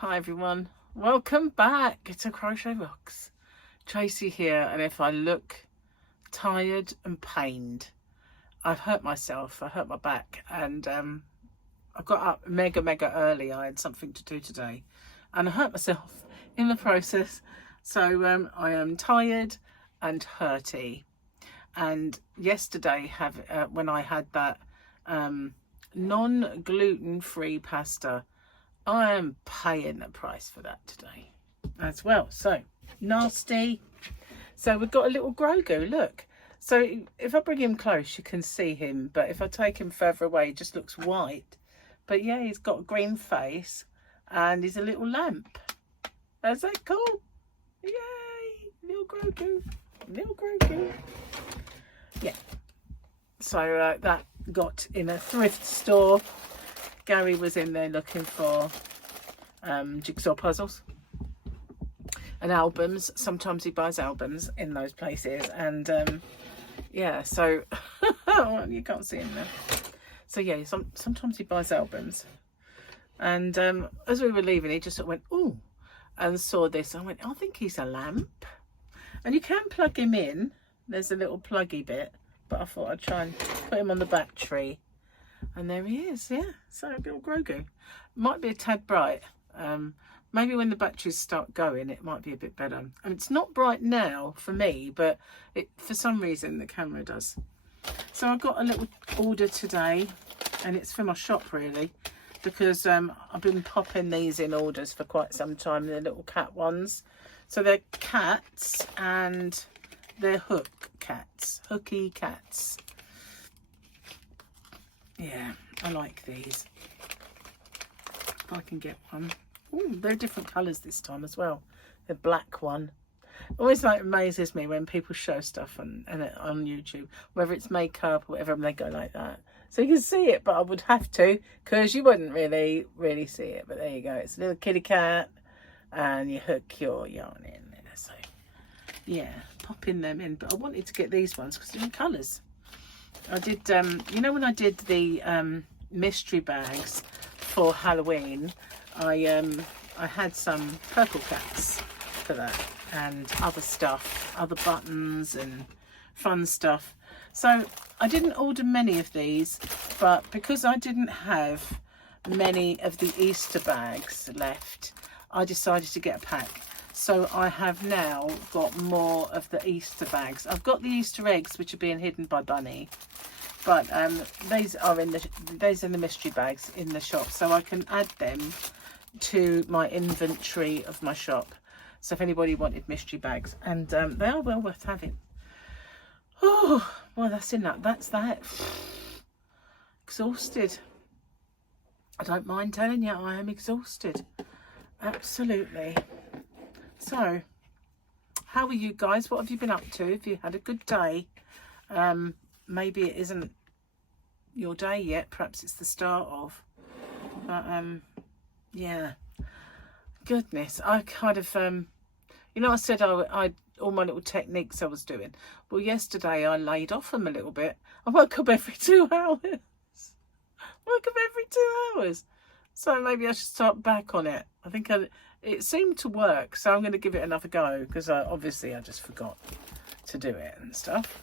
Hi everyone, welcome back to Crochet Rocks. Tracy here, and if I look tired and pained, I've hurt myself. I hurt my back, and I got up mega early. I had something to do today and I hurt myself in the process, so I am tired and hurty. And yesterday when I had that non-gluten-free pasta, I am paying the price for that today as well. So nasty. So we've got a little Grogu, look. So if I bring him close, you can see him, but if I take him further away, he just looks white. But yeah, he's got a green face and he's a little lamp. Is that cool? Yay! Little Grogu. Little Grogu. Yeah. So that got in a thrift store. Gary was in there looking for jigsaw puzzles and albums. Sometimes he buys albums in those places, and yeah, so you can't see him there. So yeah, sometimes he buys albums, and as we were leaving, he just sort of went ooh and saw this. I went, I think he's a lamp, and you can plug him in. There's a little pluggy bit, but I thought I'd try and put him on the battery. And there he is, yeah. So a little Grogu. Might be a tad bright. Maybe when the batteries start going, it might be a bit better. And it's not bright now for me, but for some reason the camera does. So I got a little order today, and it's for my shop really, because I've been popping these in orders for quite some time. They're little cat ones. So they're cats, and they're hooky cats. Yeah, I like these. If I can get one. Ooh, they're different colours this time as well. The black one. Always like amazes me when people show stuff on YouTube, whether it's makeup or whatever, and they go like that. So you can see it, but I would have to, because you wouldn't really see it. But there you go. It's a little kitty cat, and you hook your yarn in there. So yeah, popping them in. But I wanted to get these ones because they're in colours. I did, you know, when I did the mystery bags for Halloween, I had some purple cats for that, and other stuff, other buttons and fun stuff. So I didn't order many of these, but because I didn't have many of the Easter bags left, I decided to get a pack. So I have now got more of the Easter bags. I've got the Easter eggs, which are being hidden by Bunny, but these are in the mystery bags in the shop, so I can add them to my inventory of my shop. So if anybody wanted mystery bags, and they are well worth having. Oh, well, that's that. Exhausted. I don't mind telling you, I am exhausted. Absolutely. So, how are you guys? What have you been up to? Have you had a good day? Maybe it isn't your day yet. Perhaps it's the start of. But, yeah. Goodness. I kind of, you know, I said I all my little techniques I was doing. Well, yesterday I laid off them a little bit. I woke up every 2 hours. So maybe I should start back on it. I think it seemed to work, so I'm going to give it another go, because obviously I just forgot to do it and stuff.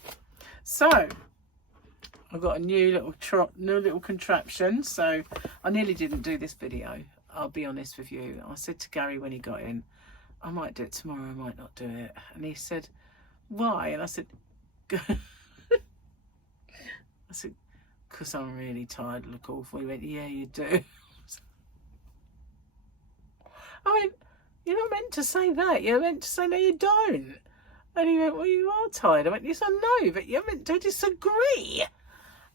So I've got a new little contraption. So I nearly didn't do this video, I'll be honest with you. I said to Gary when he got in, I might do it tomorrow, I might not do it. And he said, why? And I said, because I'm really tired, look awful. He went, yeah, you do. I went, you're not meant to say that. You're meant to say, no, you don't. And he went, well, you are tired. I went, yes, I know, but you're meant to disagree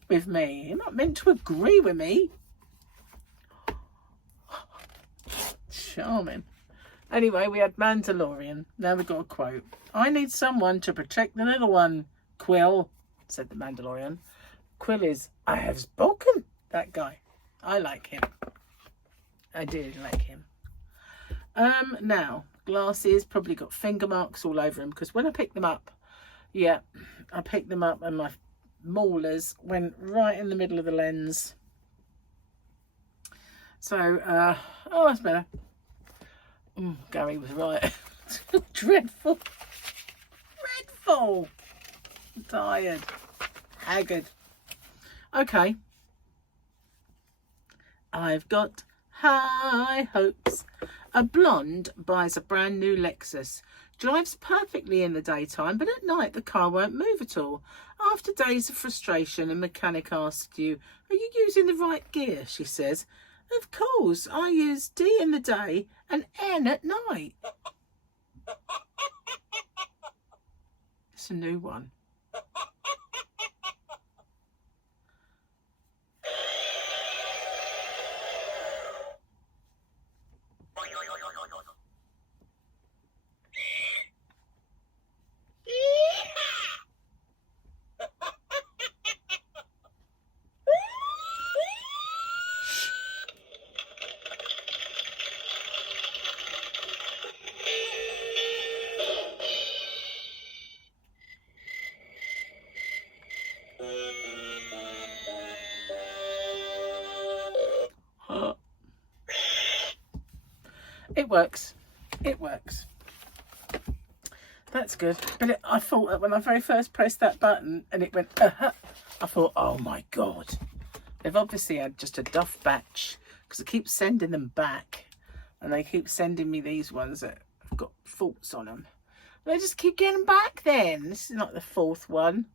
with me. You're not meant to agree with me. Charming. Anyway, we had Mandalorian. Now we've got a quote. I need someone to protect the little one, Quill, said the Mandalorian. Quill is, I have spoken. That guy. I like him. I did like him. Now, glasses probably got finger marks all over them, because when I picked them up, yeah, I picked them up and my maulers went right in the middle of the lens. So, oh, that's better. Gary was right. Dreadful. Dreadful. I'm tired. Haggard. Okay. I've got high hopes. A blonde buys a brand new Lexus. Drives perfectly in the daytime, but at night the car won't move at all. After days of frustration, a mechanic asks you, "Are you using the right gear?" She says, "Of course, I use D in the day and N at night." It's a new one. It works. It works. That's good. But I thought that when I very first pressed that button and it went, I thought, oh my God. They've obviously had just a duff batch because I keep sending them back and they keep sending me these ones that have got faults on them. And I just keep getting back then. This is like the fourth one.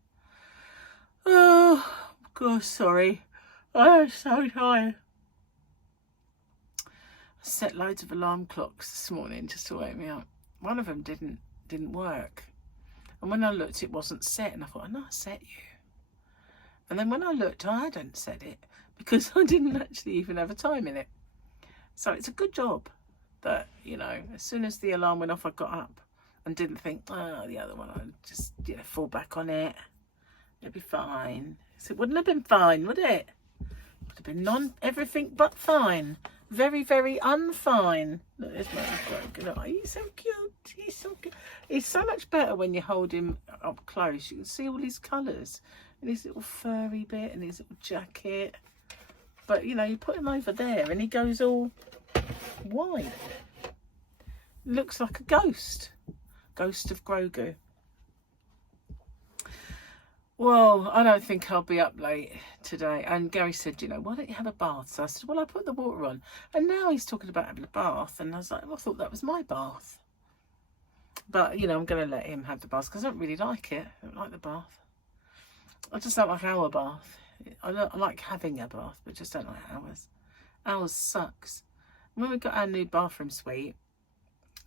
Oh, gosh, sorry. I'm so tired. I set loads of alarm clocks this morning just to wake me up. One of them didn't work. And when I looked, it wasn't set. And I thought, I know I set you. And then when I looked, I hadn't set it because I didn't actually even have a time in it. So it's a good job that, you know, as soon as the alarm went off, I got up and didn't think, oh, the other one, I'd just, you know, fall back on it. It'd be fine. So it wouldn't have been fine, would it? It would have been everything but fine. Very, very unfine. Look, there's my broken. Oh, he's so cute. He's so cute. He's so much better when you hold him up close. You can see all his colours. And his little furry bit and his little jacket. But, you know, you put him over there and he goes all white. Looks like a ghost. Ghost of Grogu. Well, I don't think I'll be up late today. And Gary said, you know, why don't you have a bath? So I said, well, I put the water on. And now he's talking about having a bath. And I was like, well, I thought that was my bath. But, you know, I'm going to let him have the bath because I don't really like it. I don't like the bath. I just don't like our bath. I like having a bath, but just don't like ours. Ours sucks. When we got our new bathroom suite,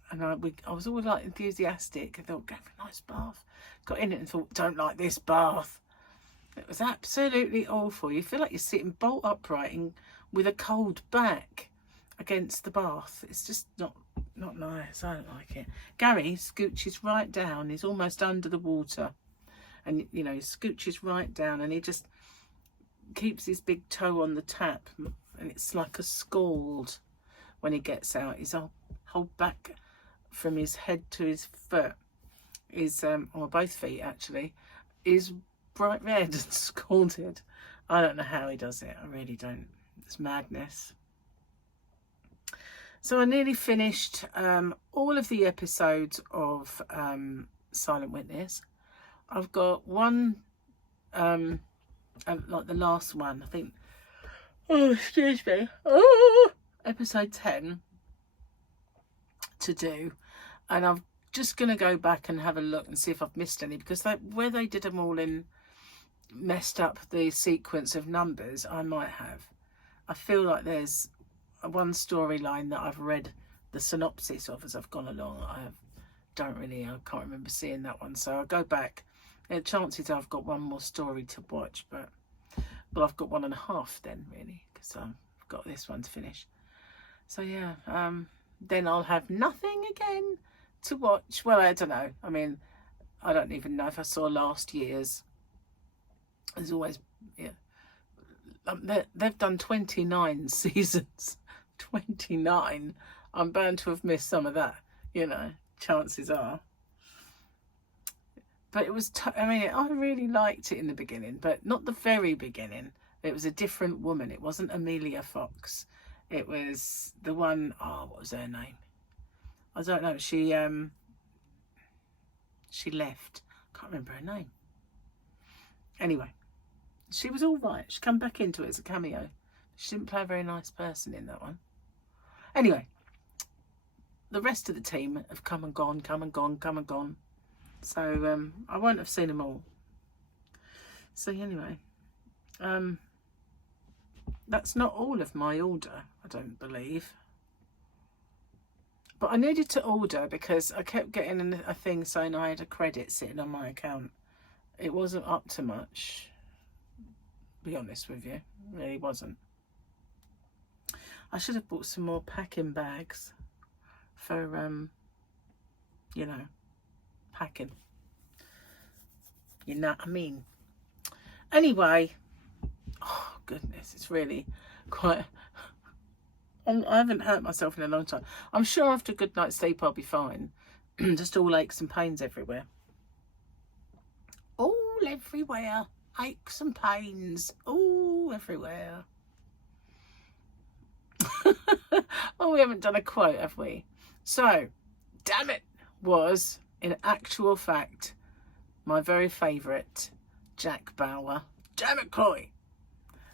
and I was all like enthusiastic. I thought, go for a nice bath. Got in it and thought, don't like this bath. It was absolutely awful. You feel like you're sitting bolt upright with a cold back against the bath. It's just not nice. I don't like it. Gary scooches right down. He's almost under the water. And, you know, he scooches right down and he just keeps his big toe on the tap. And it's like a scald when he gets out. His whole back from his head to his foot is, or both feet actually, is bright red and scalded. I don't know how he does it. I really don't. It's madness. So I nearly finished all of the episodes of Silent Witness. I've got one, like the last one, I think, oh, excuse me, episode 10 to do. And I'm just going to go back and have a look and see if I've missed any, because where they did them all in, messed up the sequence of numbers, I might have. I feel like there's one storyline that I've read the synopsis of as I've gone along. I can't remember seeing that one. So I'll go back. Chances are I've got one more story to watch, but I've got 1.5 then, really, because I've got this one to finish. So yeah, then I'll have nothing again to watch. Well, I don't know. I mean, I don't even know if I saw last year's. There's always, yeah. They've done 29 seasons. 29. I'm bound to have missed some of that, you know, chances are. But it was, I mean, I really liked it in the beginning, but not the very beginning. It was a different woman. It wasn't Amelia Fox. It was the one, what was her name? I don't know. She left. Can't remember her name. Anyway, she was all right. She come back into it as a cameo. She didn't play a very nice person in that one. Anyway, the rest of the team have come and gone, come and gone, come and gone. So I won't have seen them all. So anyway, that's not all of my order, I don't believe. But I needed to order because I kept getting a thing saying I had a credit sitting on my account. It wasn't up to much, to be honest with you. It really wasn't. I should have bought some more packing bags for, you know, packing. You know what I mean? Anyway, oh goodness, it's really quite... I haven't hurt myself in a long time. I'm sure after a good night's sleep I'll be fine. Just all aches and pains everywhere. All everywhere. Aches and pains. All everywhere. Oh, we haven't done a quote, have we? So, damn it, was, in actual fact, my very favourite Jack Bauer. Damn it, Chloe.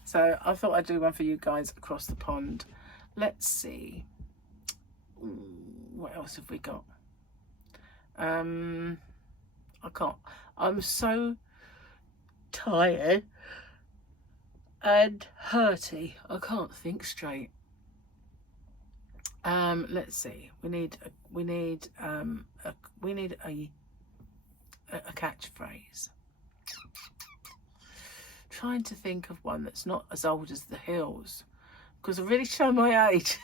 So, I thought I'd do one for you guys across the pond. Let's see. Ooh, what else have we got? I can't. I'm so tired and hurty. I can't think straight. Let's see. We need a catchphrase. Trying to think of one that's not as old as the hills, because I really show my age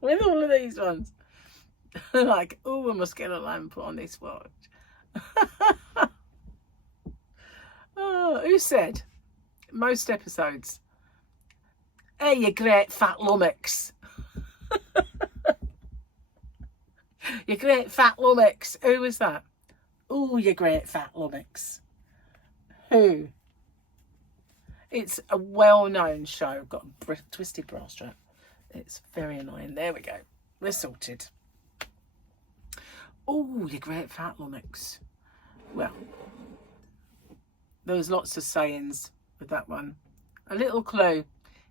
with all of these ones. Like, oh, I must get a lamp put on this watch. Oh, who said most episodes? Hey, you great fat lummox. You great fat lummox. Who was that? Oh, you great fat lummox. Who? It's a well-known show. Got a twisted bra strap. It's very annoying. There we go. We're sorted. Oh, you great fat lummox. Well, there was lots of sayings with that one. A little clue.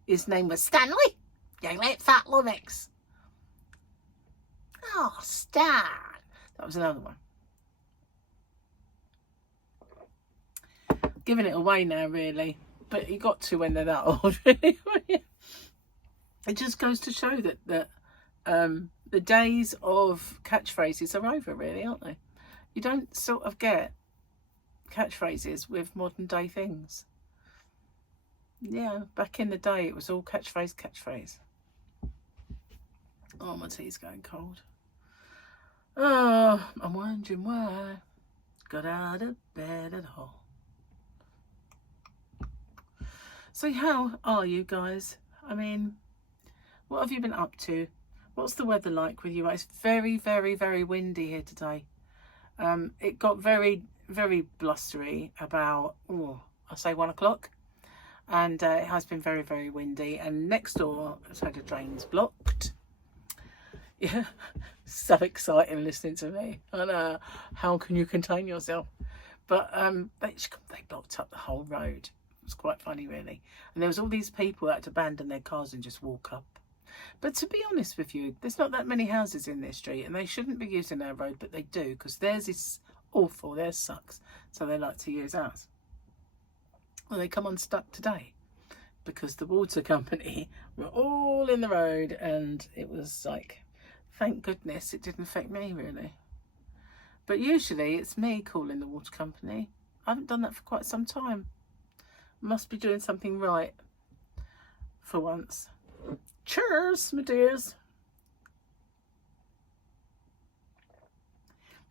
His name was Stanley. You great fat lummox. Oh, Stan. That was another one. Giving it away now, really. But you got to when they're that old, really. It just goes to show that the days of catchphrases are over, really, aren't they? You don't sort of get catchphrases with modern day things. Yeah, back in the day, it was all catchphrase. Oh, my tea's going cold. Oh, I'm wondering why I got out of bed at all. So how are you guys? I mean, what have you been up to? What's the weather like with you? It's very, very, very windy here today. It got very, very blustery about, I'll say 1 o'clock. And it has been very, very windy. And next door has had the drains blocked. Yeah, so exciting listening to me. I know, how can you contain yourself? But they blocked up the whole road. It was quite funny, really. And there was all these people that had to abandon their cars and just walk up. But to be honest with you, there's not that many houses in this street, and they shouldn't be using our road, but they do, because theirs is awful, theirs sucks, so they like to use ours. Well, they come unstuck today because the water company were all in the road, and it was like, thank goodness it didn't affect me, really. But usually it's me calling the water company. I haven't done that for quite some time. Must be doing something right for once. Cheers, my dears.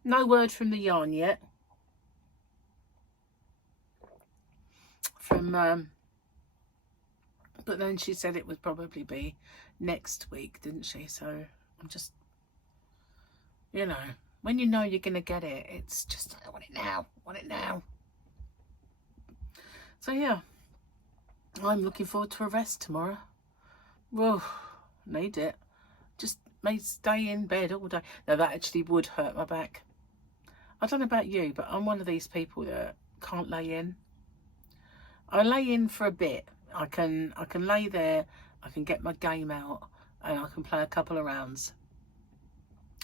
No word from the yarn yet. But then she said it would probably be next week, didn't she? So I'm just, you know, when you know you're gonna get it, it's just, I want it now. So yeah, I'm looking forward to a rest tomorrow. Whoa, need it. Just me stay in bed all day. Now that actually would hurt my back. I don't know about you, but I'm one of these people that can't lay in. I lay in for a bit. I can lay there, I can get my game out, and I can play a couple of rounds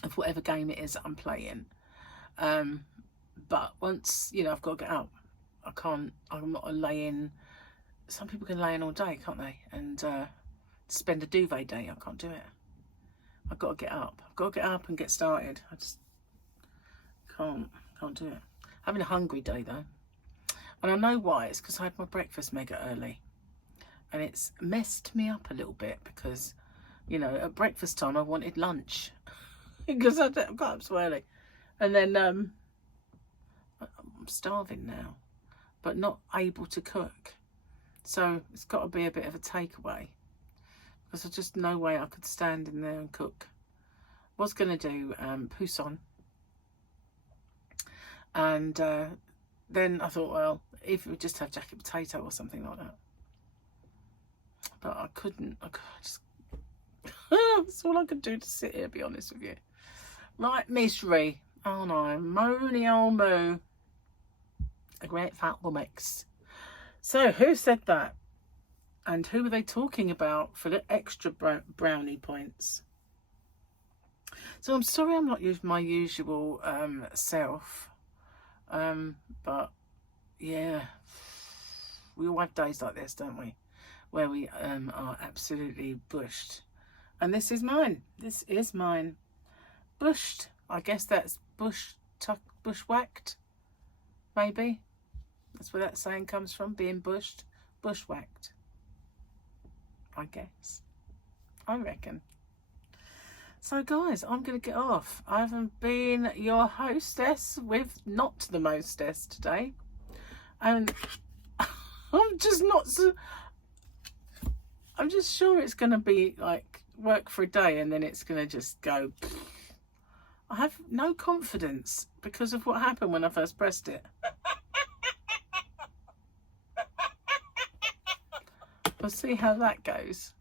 of whatever game it is that I'm playing. But once, you know, I've got to get up. I'm not a lay in. Some people can lay in all day, can't they? And spend a duvet day. I can't do it. I've got to get up. I've got to get up and get started. I just can't do it. Having a hungry day though. And I know why. It's because I had my breakfast mega early. And it's messed me up a little bit because, you know, at breakfast time I wanted lunch. Because I got up so early. And then I'm starving now. But not able to cook. So it's got to be a bit of a takeaway. Because there's just no way I could stand in there and cook. I was going to do pousson. And then I thought, well, if we just have jacket potato or something like that. But I couldn't. That's all I could do to sit here, be honest with you. Right, misery. Oh no, moany old moo. A great fat mix. So, who said that? And who were they talking about for the extra brownie points? So I'm sorry I'm not my usual self. But yeah, we all have days like this, don't we? Where we are absolutely bushed. And this is mine. This is mine. Bushed. I guess that's bushwhacked. Maybe. That's where that saying comes from, being bushed. Bushwhacked. I guess. I reckon. So guys, I'm going to get off. I haven't been your hostess with not the mostess today. And I'm just not so... I'm just sure it's going to be like work for a day and then it's going to just go... I have no confidence because of what happened when I first pressed it. We'll see how that goes.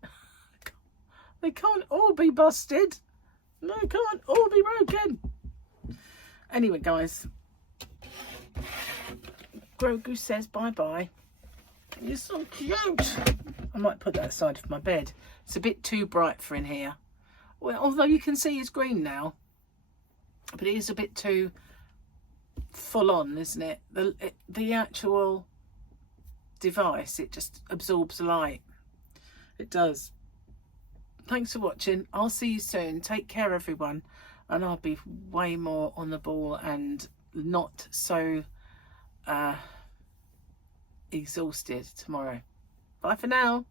They can't all be busted. They can't all be broken. Anyway, guys. Grogu says bye-bye. You're so cute. I might put that aside of my bed. It's a bit too bright for in here. Well, although you can see it's green now. But it is a bit too full on, isn't it? The actual device, it just absorbs light. It does. Thanks for watching. I'll see you soon. Take care, everyone. And I'll be way more on the ball and not so exhausted tomorrow. Bye for now.